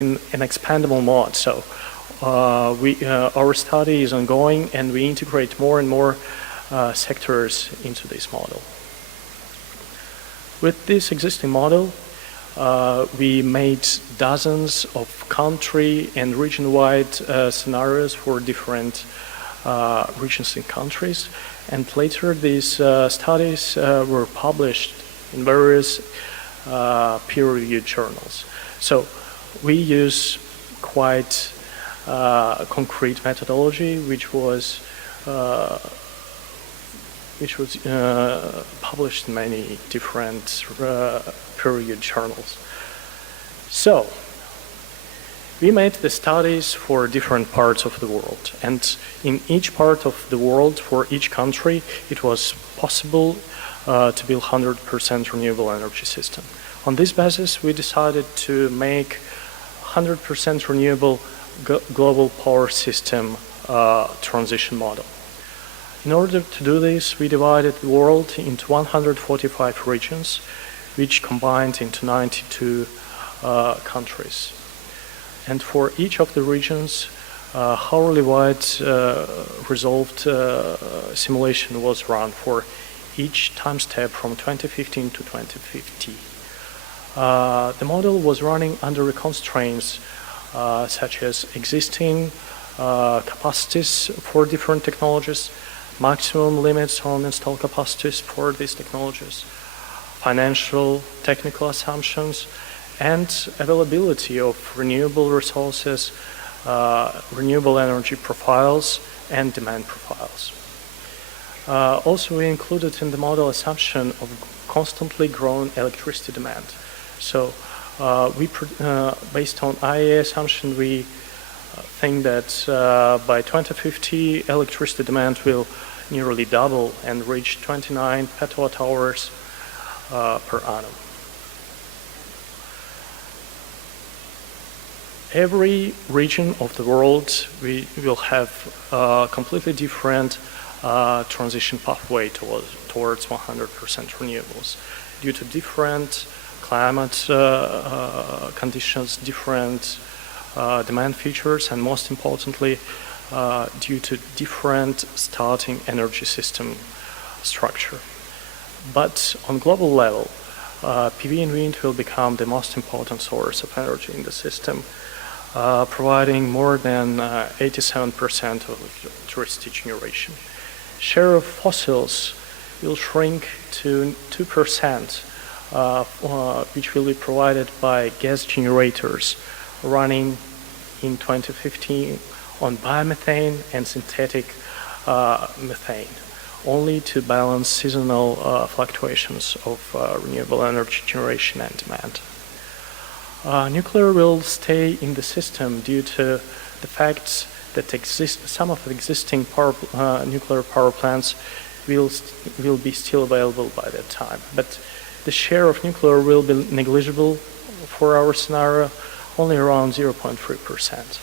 in an expandable mode. So our study is ongoing, and we integrate more and more sectors into this model. With this existing model, we made dozens of country and region-wide scenarios for different regions and countries, and later these studies were published in various peer-reviewed journals. So we use quite concrete methodology, which was published in many different peer-reviewed journals. So we made the studies for different parts of the world, and in each part of the world, for each country, it was possible to build 100% renewable energy system. On this basis, we decided to make 100% renewable global power system transition model. In order to do this, we divided the world into 145 regions, which combined into 92 countries. And for each of the regions, hourly-wide resolved simulation was run for each time step from 2015 to 2050. The model was running under constraints such as existing capacities for different technologies, maximum limits on installed capacities for these technologies, financial, technical assumptions, and availability of renewable resources, renewable energy profiles, and demand profiles. Also, we included in the model assumption of constantly growing electricity demand. So, based on IEA assumption, we think that by 2050, electricity demand will nearly double and reach 29 petawatt hours per annum. Every region of the world will have a completely different transition pathway towards 100% renewables due to different climate conditions, different demand features, and most importantly, due to different starting energy system structure. But on global level, PV and wind will become the most important source of energy in the system, providing more than 87% of electricity generation. Share of fossils will shrink to 2%, which will be provided by gas generators running in 2015 on biomethane and synthetic methane, only to balance seasonal fluctuations of renewable energy generation and demand. Nuclear will stay in the system due to the fact that some of the existing nuclear power plants will be still available by that time. But the share of nuclear will be negligible for our scenario, only around 0.3%.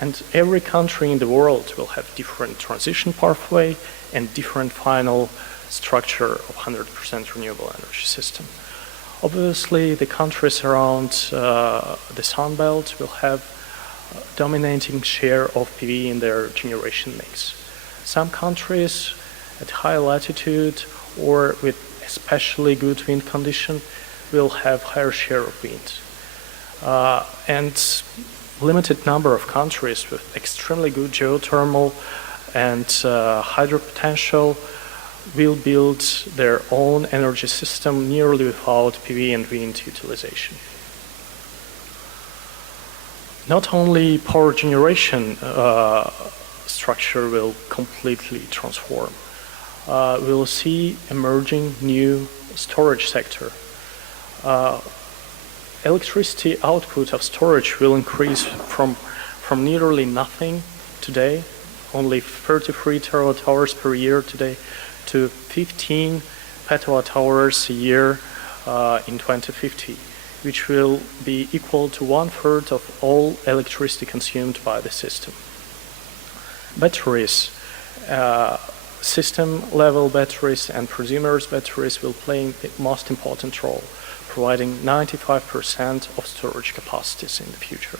And every country in the world will have different transition pathway and different final structure of 100% renewable energy system. Obviously, the countries around the Sun Belt will have a dominating share of PV in their generation mix. Some countries at high latitude or with especially good wind condition will have higher share of wind. And limited number of countries with extremely good geothermal and hydro potential will build their own energy system nearly without PV and wind utilization. Not only power generation structure will completely transform. We will see emerging new storage sector. Electricity output of storage will increase from nearly nothing today, only 33 terawatt hours per year today, to 15 petawatt hours a year in 2050, which will be equal to 1/3 of all electricity consumed by the system. Batteries, system-level batteries and prosumers batteries will play the most important role, providing 95% of storage capacities in the future.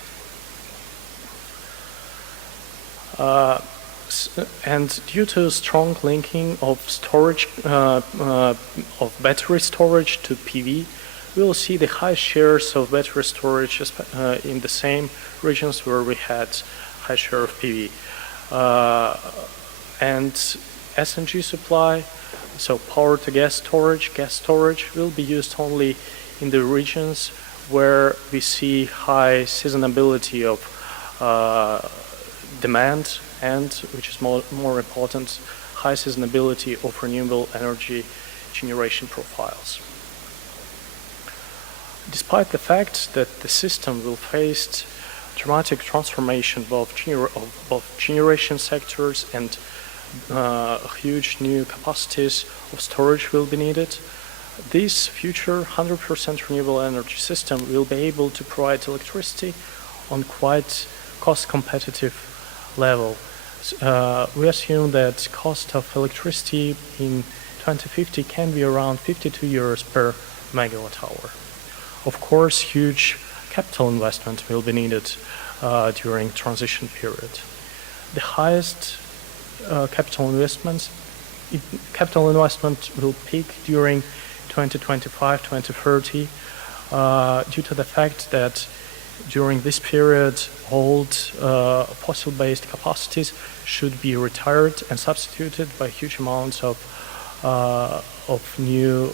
And due to strong linking of storage, of battery storage to PV, we will see the high shares of battery storage in the same regions where we had high share of PV. And SNG supply, so power to gas storage will be used only in the regions where we see high seasonability of demand and, which is more important, high seasonability of renewable energy generation profiles. Despite the fact that the system will face dramatic transformation of generation sectors and huge new capacities of storage will be needed, this future 100% renewable energy system will be able to provide electricity on quite cost-competitive level. We assume that cost of electricity in 2050 can be around 52 euros per megawatt hour. Of course, huge capital investment will be needed during transition period. The highest capital investment will peak during 2025-2030 due to the fact that during this period old fossil-based capacities should be retired and substituted by huge amounts of new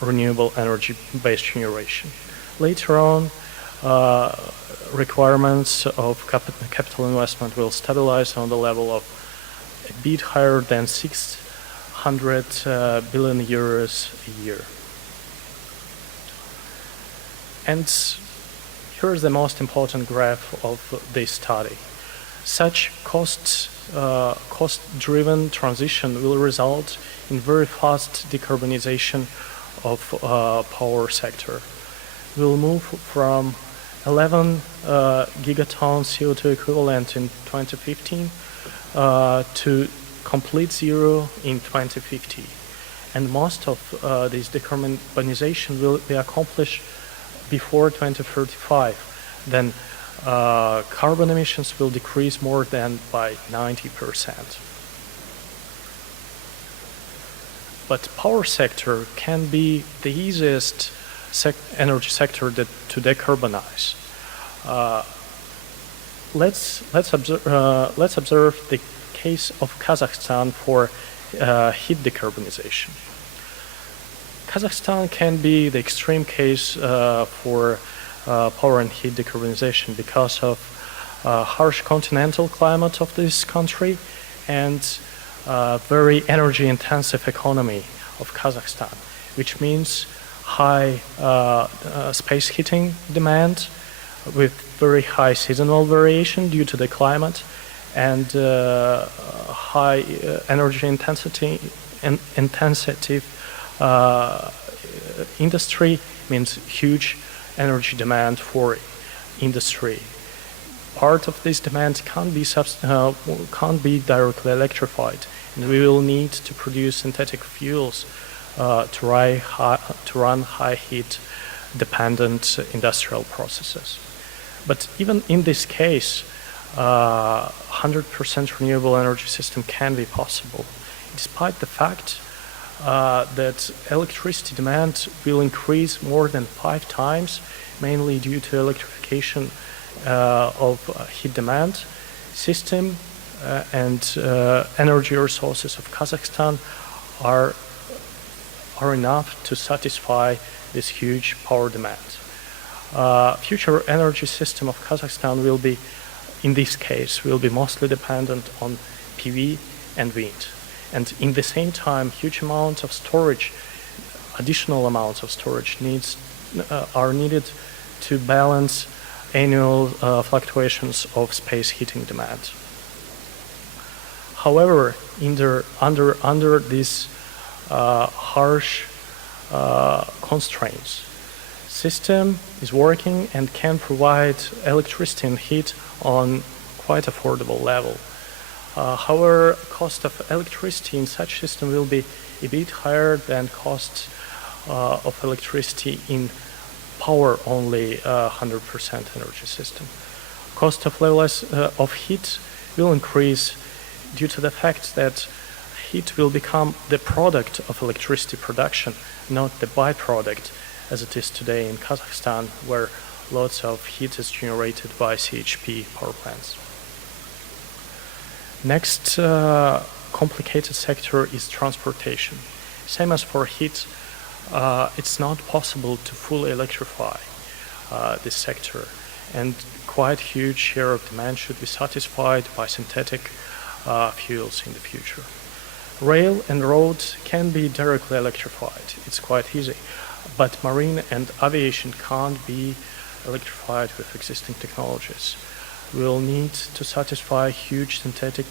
renewable energy-based generation. Later on, requirements of capital investment will stabilize on the level of a bit higher than 600 billion euros a year. And here is the most important graph of this study. Such cost-driven transition will result in very fast decarbonization of power sector. We'll move from 11 gigatons CO2 equivalent in 2015 to complete zero in 2050. And most of this decarbonization will be accomplished before 2035. Then carbon emissions will decrease more than by 90%. But power sector can be the easiest energy sector to decarbonize. Let's observe the case of Kazakhstan for heat decarbonization. Kazakhstan can be the extreme case for power and heat decarbonization because of harsh continental climate of this country and very energy-intensive economy of Kazakhstan, which means high space heating demand with very high seasonal variation due to the climate and high energy intensity and intensive industry means huge energy demand for industry. Part of this demand can't be directly electrified, and we will need to produce synthetic fuels to run high heat dependent industrial processes. But even in this case, 100% renewable energy system can be possible, despite the fact that electricity demand will increase more than 5 times, mainly due to electrification of heat demand system and energy resources of Kazakhstan are enough to satisfy this huge power demand. Future energy system of Kazakhstan will be, in this case, will be mostly dependent on PV and wind. And in the same time, huge amounts of storage, additional amounts of storage are needed to balance annual fluctuations of space heating demand. However, under these harsh constraints, system is working and can provide electricity and heat on quite affordable level. However, cost of electricity in such system will be a bit higher than cost of electricity in power-only 100% energy system. Cost of levels of heat will increase due to the fact that heat will become the product of electricity production, not the byproduct as it is today in Kazakhstan, where lots of heat is generated by CHP power plants. Next complicated sector is transportation. Same as for heat, it's not possible to fully electrify this sector, and quite huge share of demand should be satisfied by synthetic fuels in the future. Rail and roads can be directly electrified. It's quite easy, but marine and aviation can't be electrified with existing technologies. We'll need to satisfy huge synthetic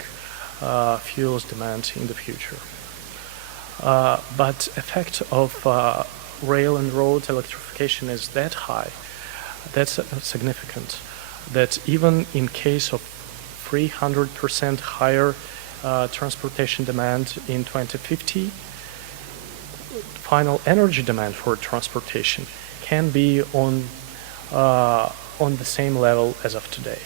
fuels demand in the future. But effect of rail and road electrification is that high, that's significant, that even in case of 300% higher transportation demand in 2050, final energy demand for transportation can be on the same level as of today.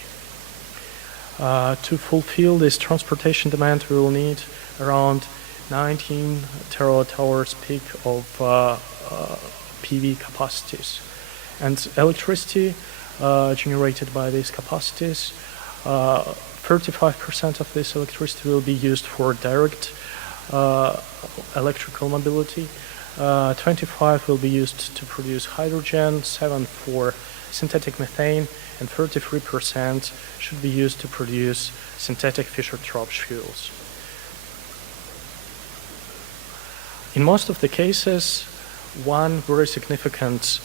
To fulfill this transportation demand, we will need around 19 terawatt-hours peak of PV capacities. And electricity generated by these capacities, 35% of this electricity will be used for direct electrical mobility, 25% will be used to produce hydrogen, 7% for synthetic methane, and 33% should be used to produce synthetic Fischer-Tropsch fuels. In most of the cases, one very significant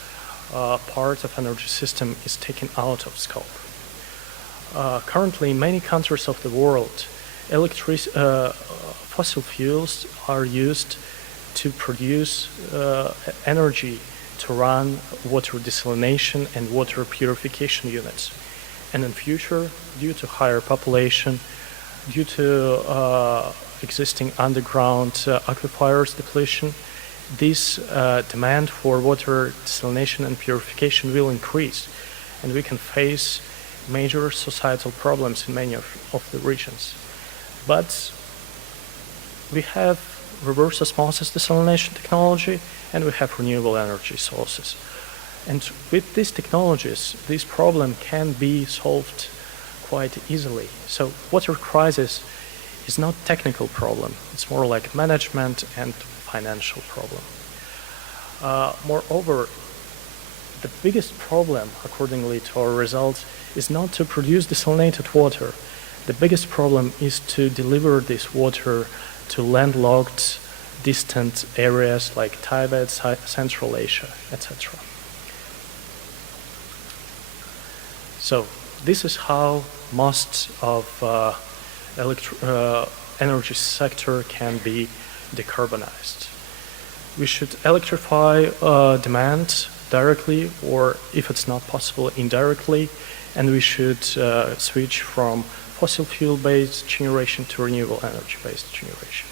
part of energy system is taken out of scope. Currently, in many countries of the world, fossil fuels are used to produce energy to run water desalination and water purification units. And in future, due to higher population, due to existing underground aquifers depletion, this demand for water desalination and purification will increase, and we can face major societal problems in many of the regions. But we have reverse osmosis desalination technology, and we have renewable energy sources. And with these technologies, this problem can be solved quite easily. So water crisis is not a technical problem. It's more like management and financial problem. Moreover, the biggest problem, accordingly to our results, is not to produce desalinated water. The biggest problem is to deliver this water to landlocked, distant areas like Tibet, Central Asia, etc. So this is how most of energy sector can be decarbonized. We should electrify demand directly, or if it's not possible, indirectly, and we should switch from fossil fuel-based generation to renewable energy-based generation.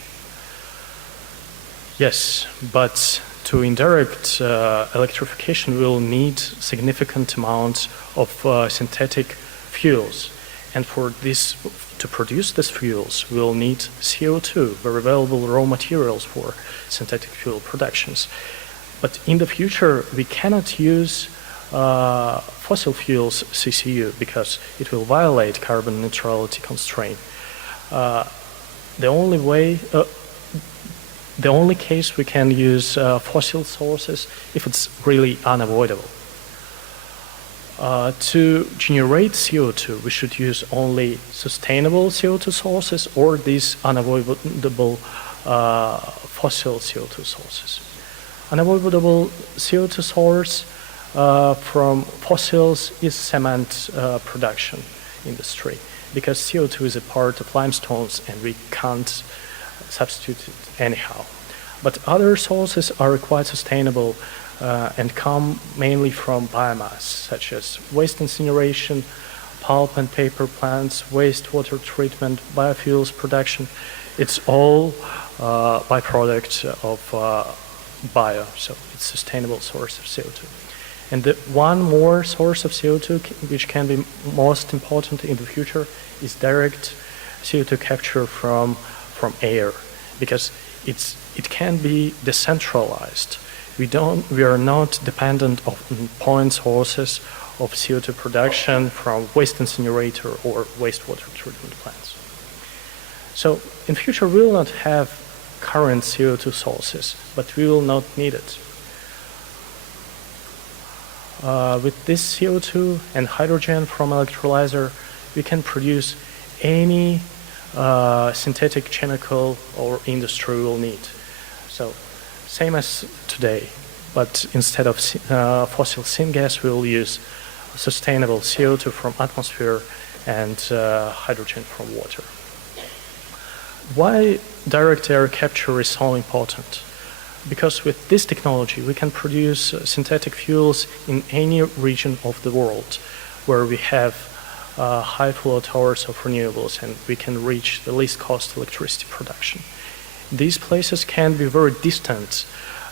Yes, but to indirect electrification, we will need significant amounts of synthetic fuels. And for this, to produce these fuels, we will need CO2, very valuable raw materials for synthetic fuel productions. But in the future, we cannot use fossil fuels CCU because it will violate carbon neutrality constraint. The only case we can use fossil sources if it's really unavoidable. To generate CO2, we should use only sustainable CO2 sources or these unavoidable fossil CO2 sources. Unavoidable CO2 source from fossils is cement production industry, because CO2 is a part of limestones and we can't substitute it anyhow. But other sources are quite sustainable and come mainly from biomass, such as waste incineration, pulp and paper plants, wastewater treatment, biofuels production. It's all byproduct of bio, so it's sustainable source of CO2. And the one more source of CO2 which can be most important in the future is direct CO2 capture from air, because it can be decentralized. We are not dependent on point sources of CO2 production from waste incinerator or wastewater treatment plants. So in future we will not have current CO2 sources, but we will not need it. With this CO2 and hydrogen from electrolyzer, we can produce any synthetic chemical or industry will need. So same as today, but instead of fossil syngas, we will use sustainable CO2 from atmosphere and hydrogen from water. Why direct air capture is so important? Because with this technology, we can produce synthetic fuels in any region of the world where we have high flow hours of renewables, and we can reach the least cost electricity production. These places can be very distant,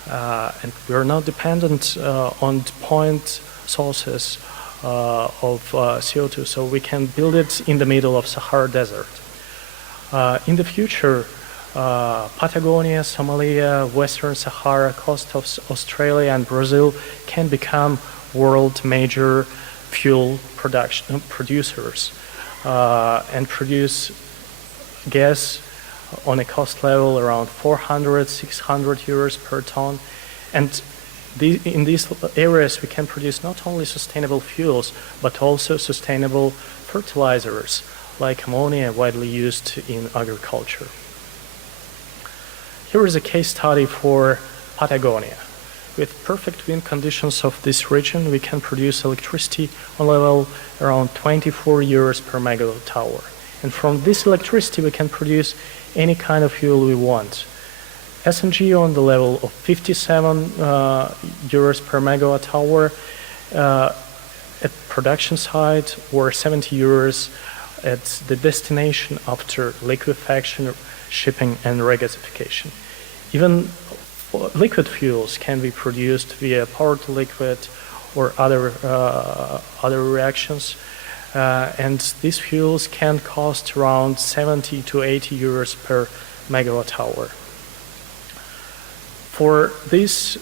and we are not dependent on point sources of CO2, so we can build it in the middle of Sahara Desert. In the future, Patagonia, Somalia, Western Sahara, coast of Australia and Brazil can become world major fuel producers and produce gas on a cost level around 400, 600 euros per ton. And in these areas we can produce not only sustainable fuels but also sustainable fertilizers like ammonia, widely used in agriculture. Here is a case study for Patagonia. With perfect wind conditions of this region, we can produce electricity on level around 24 euros per megawatt hour. And from this electricity, we can produce any kind of fuel we want. SNG on the level of 57 euros per megawatt hour at production site, or 70 euros at the destination after liquefaction, shipping and regasification. Even liquid fuels can be produced via power to liquid or other reactions, and these fuels can cost around 70 to 80 euros per megawatt hour. For these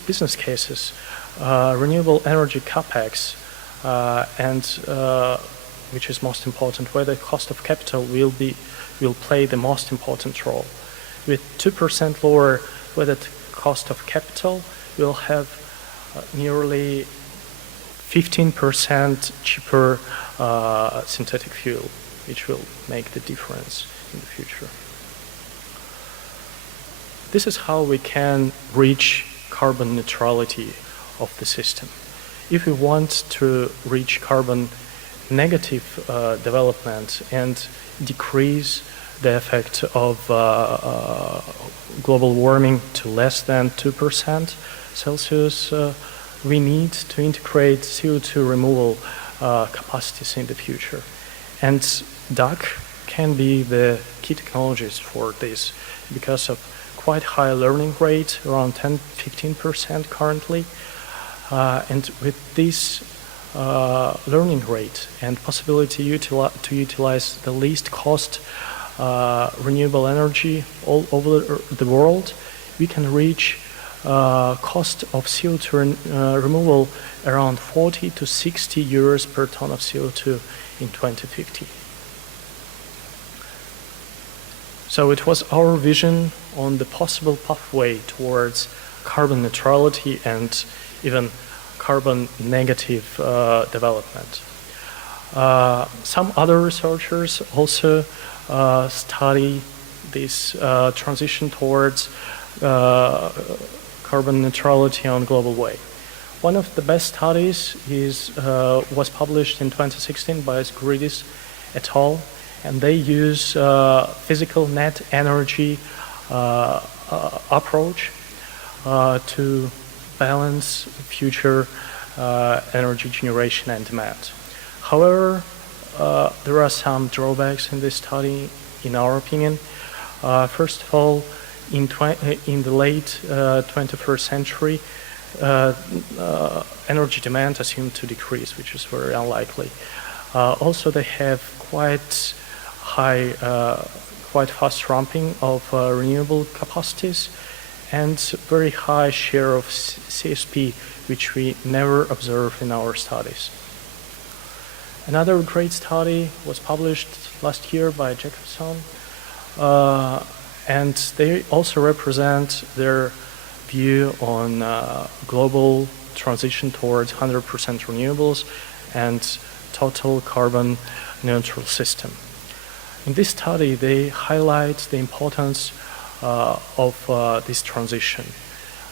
business cases, renewable energy capex and which is most important, where the cost of capital will play the most important role. With 2% lower weighted cost of capital, we'll have nearly 15% cheaper synthetic fuel, which will make the difference in the future. This is how we can reach carbon neutrality of the system. If we want to reach carbon negative development and decrease the effect of global warming to less than 2% Celsius, we need to integrate CO2 removal capacities in the future. And DAC can be the key technologies for this because of quite high learning rate, around 10-15% currently. And with this learning rate and possibility to utilize the least cost renewable energy all over the world, we can reach cost of CO2 removal around 40 to 60 euros per ton of CO2 in 2050. So it was our vision on the possible pathway towards carbon neutrality and even carbon negative development. Some other researchers also study this transition towards carbon neutrality on global way. One of the best studies was published in 2016 by Gridis et al., and they use physical net energy approach to balance future energy generation and demand. However, there are some drawbacks in this study, in our opinion. First of all, in the late 21st century, energy demand assumed to decrease, which is very unlikely. Also, they have quite high, quite fast ramping of renewable capacities and very high share of CSP, which we never observe in our studies. Another great study was published last year by Jacobson, and they also represent their view on global transition towards 100% renewables and total carbon neutral system. In this study, they highlight the importance of this transition.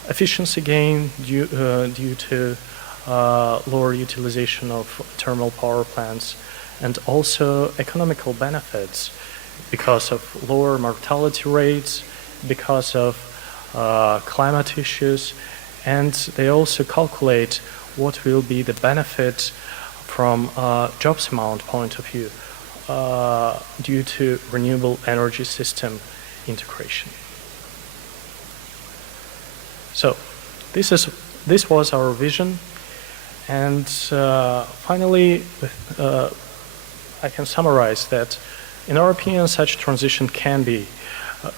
Efficiency gain due to lower utilization of thermal power plants, and also economical benefits because of lower mortality rates, because of climate issues, and they also calculate what will be the benefit from a jobs amount point of view due to renewable energy system integration. So this was our vision, and finally I can summarize that in our opinion such transition can be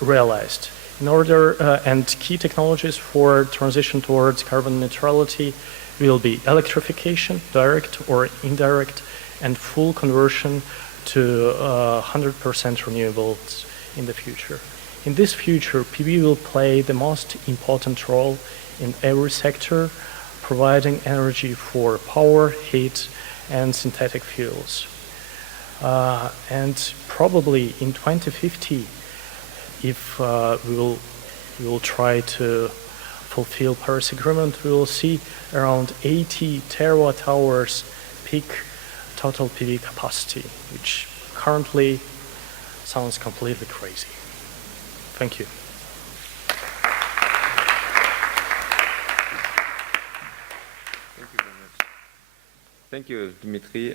realized. In order and key technologies for transition towards carbon neutrality will be electrification, direct or indirect, and full conversion to 100% renewables in the future. In this future, PV will play the most important role in every sector, providing energy for power, heat, and synthetic fuels. And probably in 2050, if we will try to fulfill Paris Agreement, we will see around 80 terawatt hours peak total PV capacity, which currently sounds completely crazy. Thank you. Thank you very much. Thank you, Dimitri.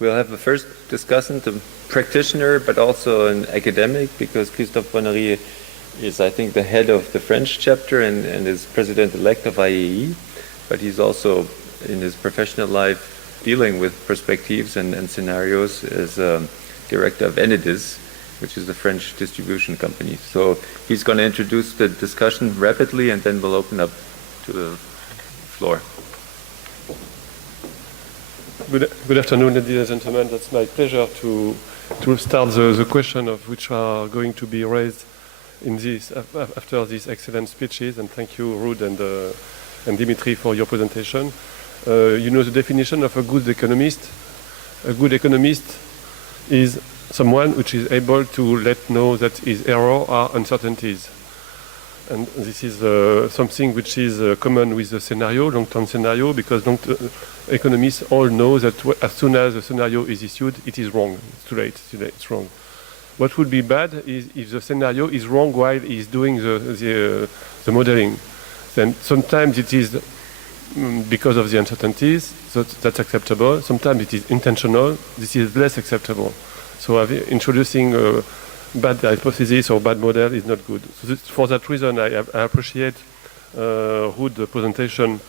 We'll have a first discussant, a practitioner, but also an academic, because Christophe Bonnery is, I think, the head of the French chapter and is president-elect of IEE, but he's also, in his professional life, dealing with perspectives and scenarios as director of Enedis, which is the French distribution company. So he's going to introduce the discussion rapidly, and then we'll open up to the floor. Good afternoon, ladies and gentlemen. That's my pleasure to start the question of which are going to be raised in this after these excellent speeches. And thank you, Ruud and Dimitri, for your presentation. You know the definition of a good economist. A good economist is someone which is able to let know that his errors are uncertainties. And this is something which is common with the scenario, long-term scenario, because economists all know that as soon as the scenario is issued, it is wrong. It's too late, it's wrong. What would be bad is if the scenario is wrong while he's doing the modeling. Then sometimes it is because of the uncertainties, so that's acceptable. Sometimes it is intentional, this is less acceptable. So introducing bad hypothesis or bad model is not good. So for that reason, I appreciate Ruud's presentation,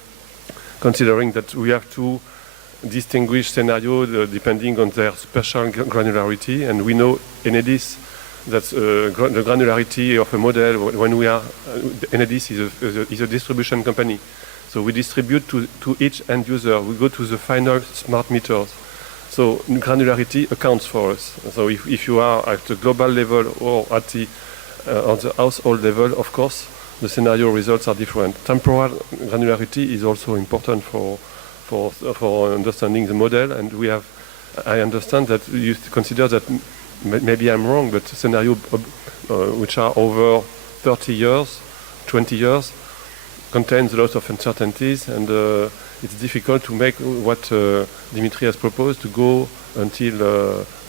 considering that we have to distinguish scenarios depending on their special granularity, and we know Enedis that the granularity of a model when we are Enedis is a distribution company, so we distribute to each end user. We go to the final smart meters. So granularity accounts for us. So if you are at the global level or at the on the household level, of course, the scenario results are different. Temporal granularity is also important for understanding the model, and I understand that you consider that maybe I'm wrong, but scenarios which are over 30 years, 20 years, contains a lot of uncertainties, and it's difficult to make what Dimitri has proposed to go until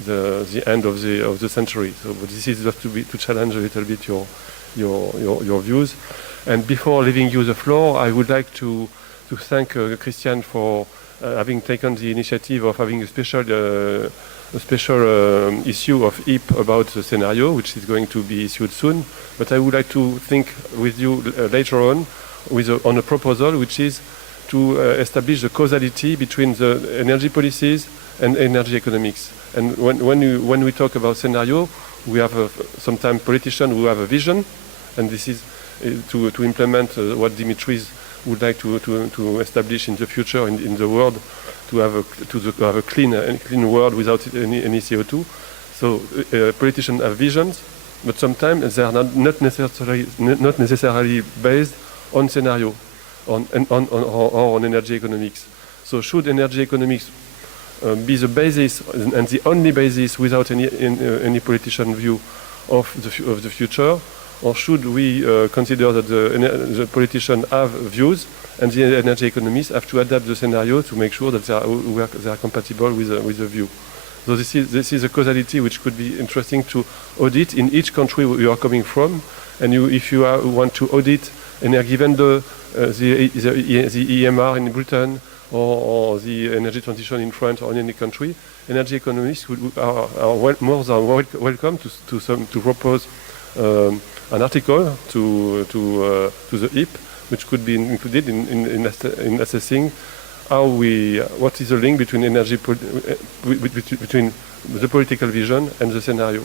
the end of the century. So but this is just to challenge a little bit your views. And before leaving you the floor, I would like to thank Christian for having taken the initiative of having a special issue of HIP about the scenario, which is going to be issued soon. But I would like to think with you later on on a proposal which is to establish the causality between the energy policies and energy economics. And when we talk about scenario, we have sometimes politicians who have a vision, and this is to implement what Dimitris would like to establish in the future in the world, to have a clean world without any CO2. So politicians have visions, but sometimes they are not necessarily based on scenario, or on energy economics. So should energy economics be the basis and the only basis without any politician view of the future, or should we consider that the politicians have views and the energy economists have to adapt the scenario to make sure that they are compatible with the view? So this is a causality which could be interesting to audit in each country where you are coming from, and if you want to audit and given the EMR in Britain or the energy transition in France or in any country, energy economists are more than welcome to propose an article to the HIP, which could be included in assessing what is the link between between the political vision and the scenario.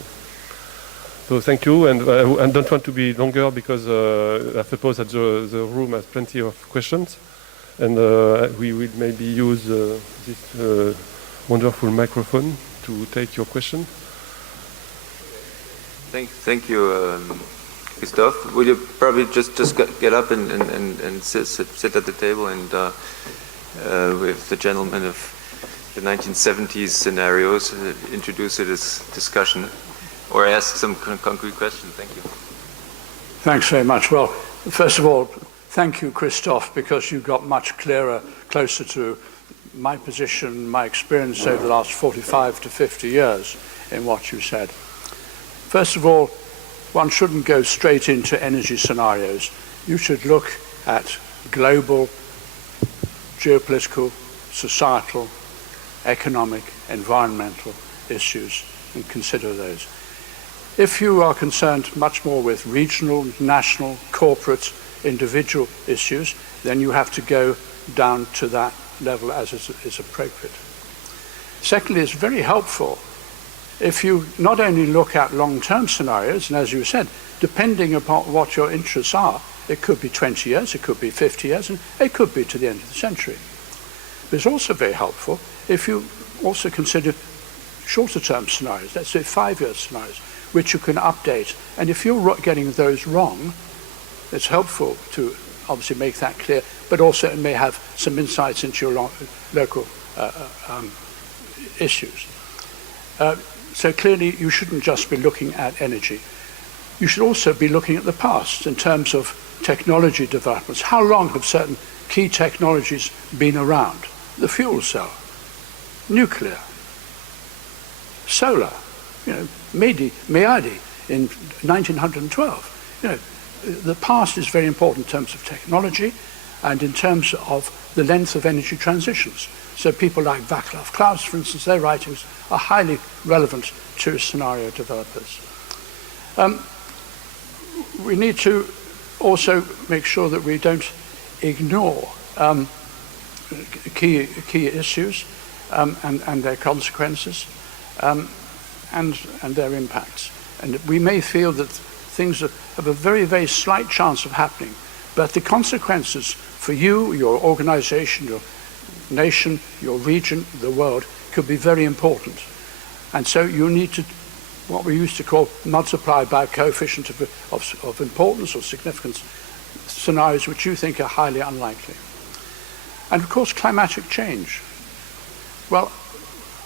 So thank you, and I don't want to be longer because I suppose that the room has plenty of questions, and we will maybe use this wonderful microphone to take your question. Thank you, Christophe. Will you probably just get up and sit at the table and with the gentleman of the 1970s scenarios, introduce it as discussion, or ask some concrete questions. Thank you. Thanks very much. Well, first of all, thank you, Christophe, because you got much closer to my position, my experience over the last 45 to 50 years in what you said. First of all, one shouldn't go straight into energy scenarios. You should look at global, geopolitical, societal, economic, environmental issues and consider those. If you are concerned much more with regional, national, corporate, individual issues, then you have to go down to that level as is appropriate. Secondly, it's very helpful if you not only look at long-term scenarios, and as you said, depending upon what your interests are, it could be 20 years, it could be 50 years, and it could be to the end of the century. But it's also very helpful if you also consider shorter-term scenarios, let's say 5-year scenarios, which you can update. And if you're getting those wrong, it's helpful to obviously make that clear, but also it may have some insights into your local issues. So clearly you shouldn't just be looking at energy. You should also be looking at the past in terms of technology developments. How long have certain key technologies been around? The fuel cell, nuclear, solar, Meadi in 1912. The past is very important in terms of technology and in terms of the length of energy transitions. So people like Václav Klaus, for instance, their writings are highly relevant to scenario developers. We need to also make sure that we don't ignore key issues and their consequences and their impacts. And we may feel that things have a very, very slight chance of happening, but the consequences for you, your organization, your nation, your region, the world, could be very important. And so you need to, what we used to call, multiply by a coefficient of importance or significance, scenarios which you think are highly unlikely. And of course, climatic change. Well,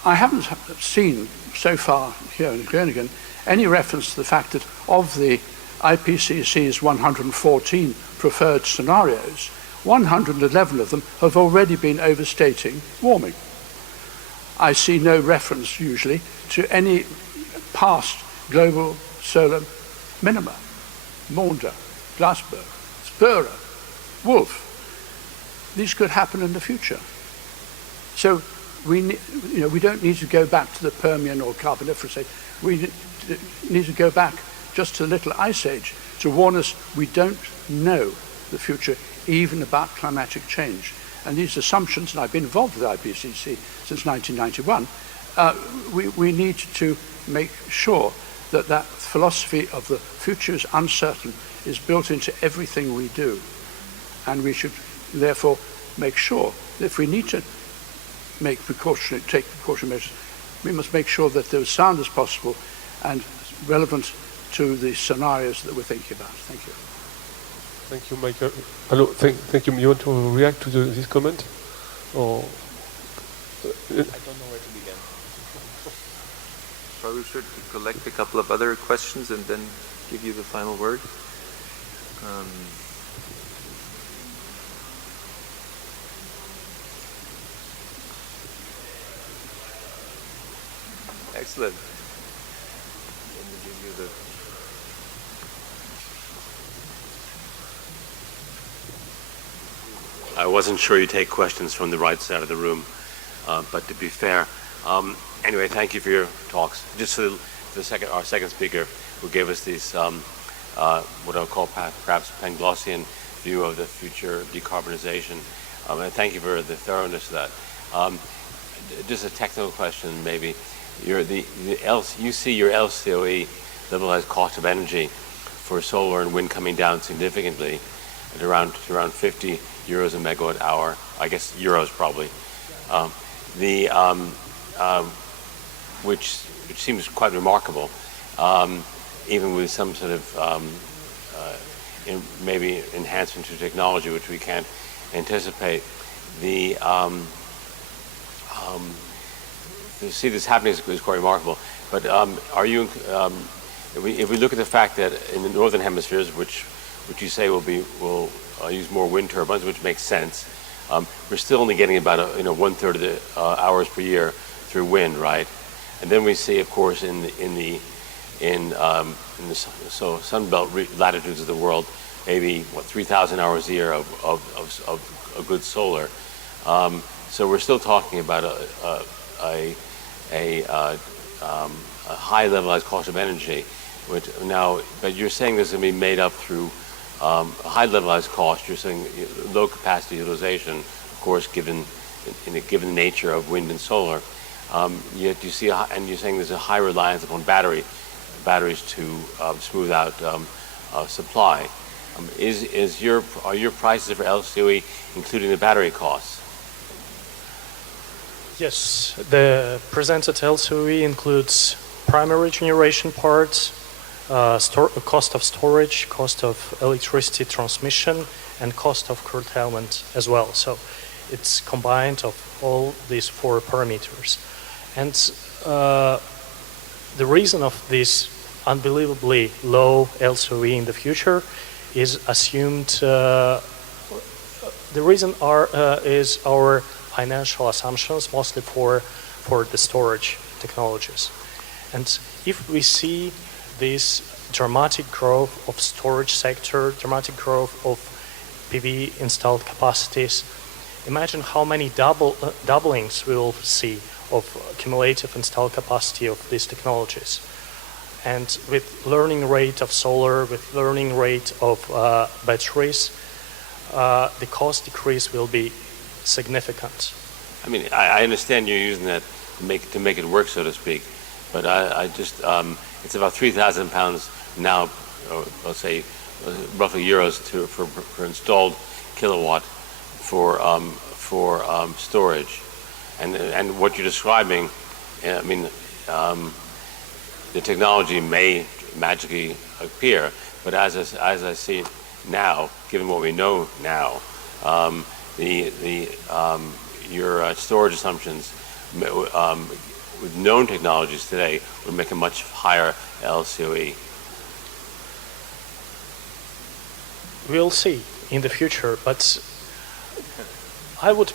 I haven't seen so far here in Groningen any reference to the fact that of the IPCC's 114 preferred scenarios, 111 of them have already been overstating warming. I see no reference usually to any past global solar minima. Maunder, Glasberg, Spörer, Wolf. these could happen in the future. So we don't need to go back to the Permian or Carboniferous age. We need to go back just to the Little Ice Age to warn us we don't know the future, even about climatic change. And these assumptions, and I've been involved with IPCC since 1991, we need to make sure that that philosophy of the future is uncertain is built into everything we do. And we should therefore make sure that if we need to take precautionary measures, we must make sure that they're as sound as possible and relevant to the scenarios that we're thinking about. Thank you. Thank you, Michael. Hello, thank you. You want to react to this comment? Or I don't know where to begin. Probably should collect a couple of other questions and then give you the final word. Excellent. Let me give you the... I wasn't sure you'd take questions from the right side of the room, but to be fair, anyway, thank you for your talks. Just for our second speaker, who gave us this, what I'll call perhaps Panglossian view of the future of decarbonization, and thank you for the thoroughness of that. Just a technical question, maybe. You see your LCOE, levelized cost of energy, for solar and wind coming down significantly at around 50 euros a megawatt hour. I guess euros probably. Which seems quite remarkable, even with some sort of maybe enhancement to technology which we can't anticipate. To see this happening is quite remarkable. But are you, if we look at the fact that in the northern hemispheres, which you say will use more wind turbines, which makes sense, we're still only getting about 1/3 of the hours per year through wind, right? And then we see, of course, in the Sunbelt latitudes of the world, maybe 3,000 hours a year of good solar. So we're still talking about a high levelized cost of energy, but you're saying this is going to be made up through a high levelized cost. You're saying low capacity utilization, of course, given the nature of wind and solar. Yet you see, and you're saying there's a high reliance upon batteries to smooth out supply. Are your prices for LCOE including the battery costs? Yes, the presented LCOE includes primary generation parts, cost of storage, cost of electricity transmission, and cost of curtailment as well. So it's combined of all these 4 parameters. And the reason of this unbelievably low LCOE in the future is assumed, the reason is our financial assumptions, mostly for the storage technologies. And if we see this dramatic growth of storage sector, dramatic growth of PV installed capacities, imagine how many doublings we will see of cumulative installed capacity of these technologies. And with learning rate of solar, with learning rate of batteries, the cost decrease will be significant. I mean, I understand you're using that to make it work, so to speak, but I just it's about 3,000 pounds now, or let's say roughly euros for installed kilowatt for storage, and what you're describing, I mean, the technology may magically appear, but as I see it now, given what we know now, your storage assumptions with known technologies today would make a much higher LCOE. We'll see in the future, but I would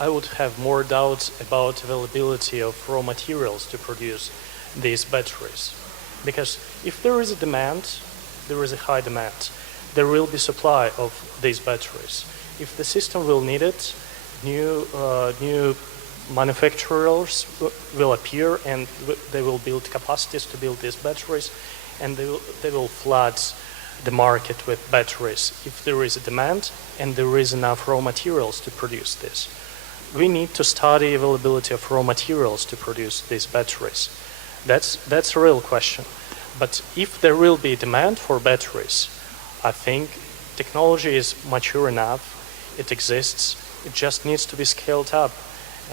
I would have more doubts about availability of raw materials to produce these batteries, because if there is a demand, there is a high demand. there will be supply of these batteries. If the system will need it, new manufacturers will appear, and they will build capacities to build these batteries, and they will flood the market with batteries if there is a demand and there is enough raw materials to produce this. We need to study availability of raw materials to produce these batteries. That's a real question. But if there will be demand for batteries, I think technology is mature enough, it exists, it just needs to be scaled up.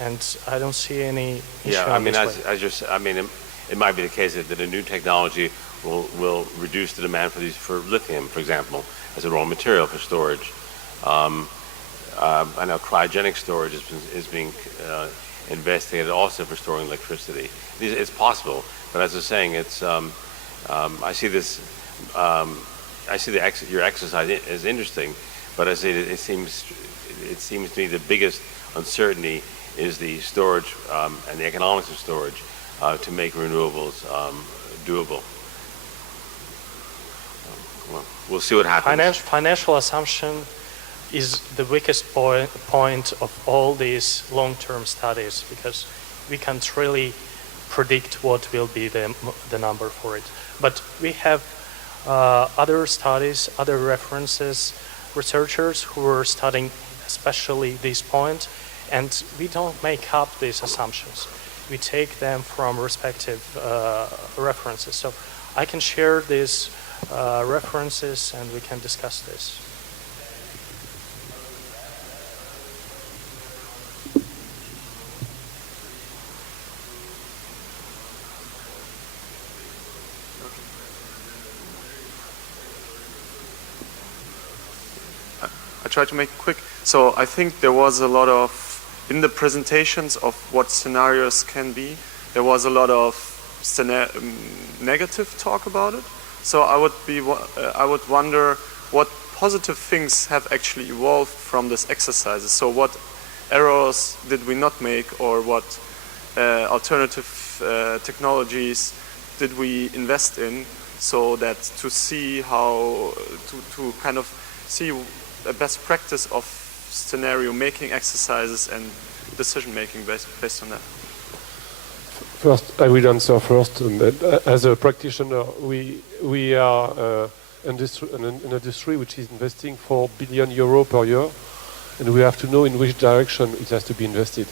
And I don't see any issue. Yeah, I mean, it might be the case that a new technology will reduce the demand for lithium, for example, as a raw material for storage. I know cryogenic storage is being investigated also for storing electricity. It's possible, but as I was saying, it's I see this. I see your exercise as interesting, but I say it seems to me the biggest uncertainty is the storage and the economics of storage to make renewables doable. Well, we'll see what happens. Financial assumption is the weakest point of all these long-term studies, because we can't really predict what will be the number for it. But we have other studies, other references, researchers who are studying especially this point, and we don't make up these assumptions. We take them from respective references. So I can share these references and we can discuss this. I try to make it quick. So I think there was a lot of, in the presentations of what scenarios can be, there was a lot of negative talk about it. So I would wonder what positive things have actually evolved from this exercises. So what errors did we not make, or what alternative technologies did we invest in, so that to see how to kind of see a best practice of scenario making exercises and decision making based on that. First, I will answer first. As a practitioner, we are an industry which is investing €4 billion per year, and we have to know in which direction it has to be invested.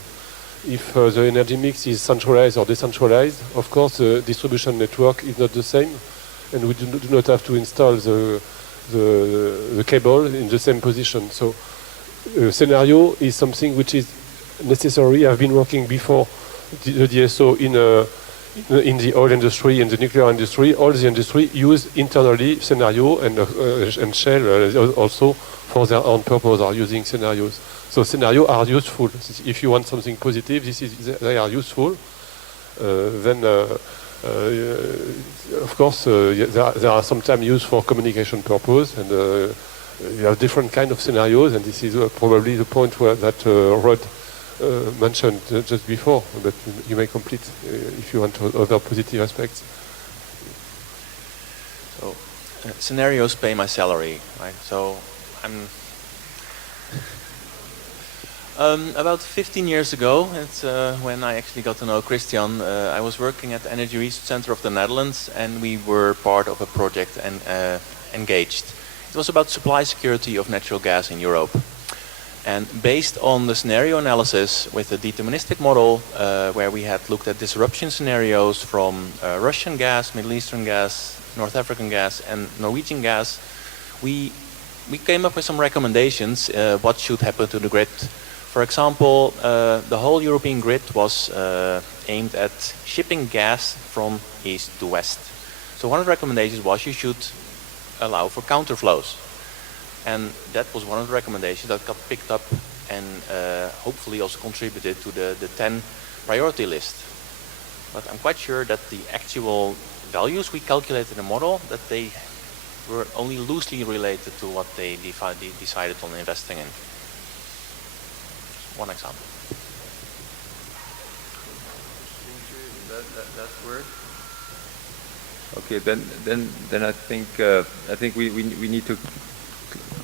If the energy mix is centralized or decentralized, of course the distribution network is not the same, and we do not have to install the cable in the same position. So scenario is something which is necessary. I've been working before the DSO in the oil industry, in the nuclear industry. All the industry use internally scenario, and Shell also for their own purpose are using scenarios. So scenarios are useful. If you want something positive, they are useful. Then of course there are sometimes used for communication purpose, and you have different kind of scenarios, and this is probably the point that Rod mentioned just before, but you may complete if you want other positive aspects. So scenarios pay my salary, right? So I'm about 15 years ago, it's when I actually got to know Christian. I was working at the Energy Research Center of the Netherlands, and we were part of a project and engaged. It was about supply security of natural gas in Europe. And based on the scenario analysis with the deterministic model, where we had looked at disruption scenarios from Russian gas, Middle Eastern gas, North African gas, and Norwegian gas, we came up with some recommendations what should happen to the grid. For example, the whole European grid was aimed at shipping gas from east to west. So one of the recommendations was you should allow for counterflows. And that was one of the recommendations that got picked up and hopefully also contributed to the 10 priority list. But I'm quite sure that the actual values we calculated in the model, that they were only loosely related to what they decided on investing in. One example. That's word. Okay, then I think we need to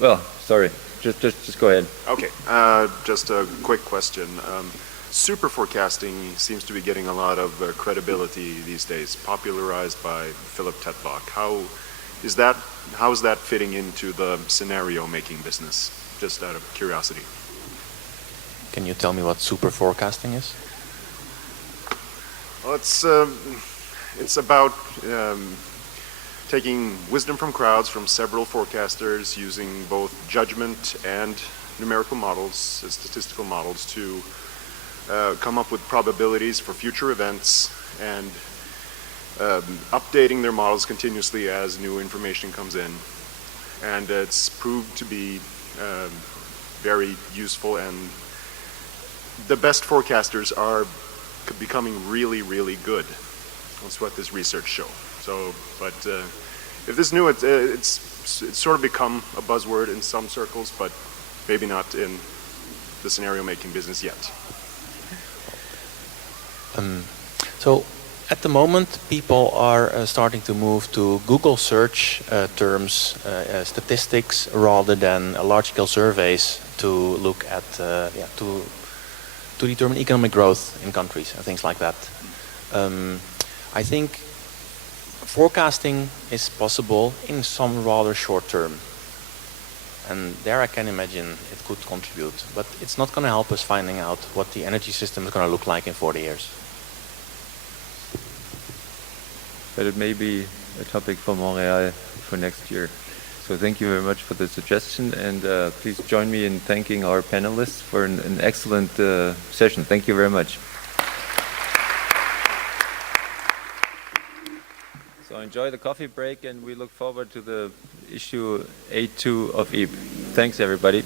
Well, sorry. Just go ahead. Okay, just a quick question. Super forecasting seems to be getting a lot of credibility these days, popularized by Philip Tetlock. How is that fitting into the scenario making business? Just out of curiosity. Can you tell me what super forecasting is? Well, it's about taking wisdom from crowds from several forecasters using both judgment and numerical models, statistical models, to come up with probabilities for future events and updating their models continuously as new information comes in. And it's proved to be very useful, and the best forecasters are becoming really, really good. That's what this research shows. So, but if this new, it's sort of become a buzzword in some circles, but maybe not in the scenario making business yet. So at the moment, people are starting to move to Google search terms, statistics, rather than large-scale surveys to look at, to determine economic growth in countries and things like that. I think forecasting is possible in some rather short term. And there I can imagine it could contribute. But it's not going to help us finding out what the energy system is going to look like in 40 years. But it may be a topic for Montreal for next year. So thank you very much for the suggestion, and please join me in thanking our panelists for an excellent session. Thank you very much. So enjoy the coffee break, and we look forward to the issue 82 of EEP. Thanks, everybody.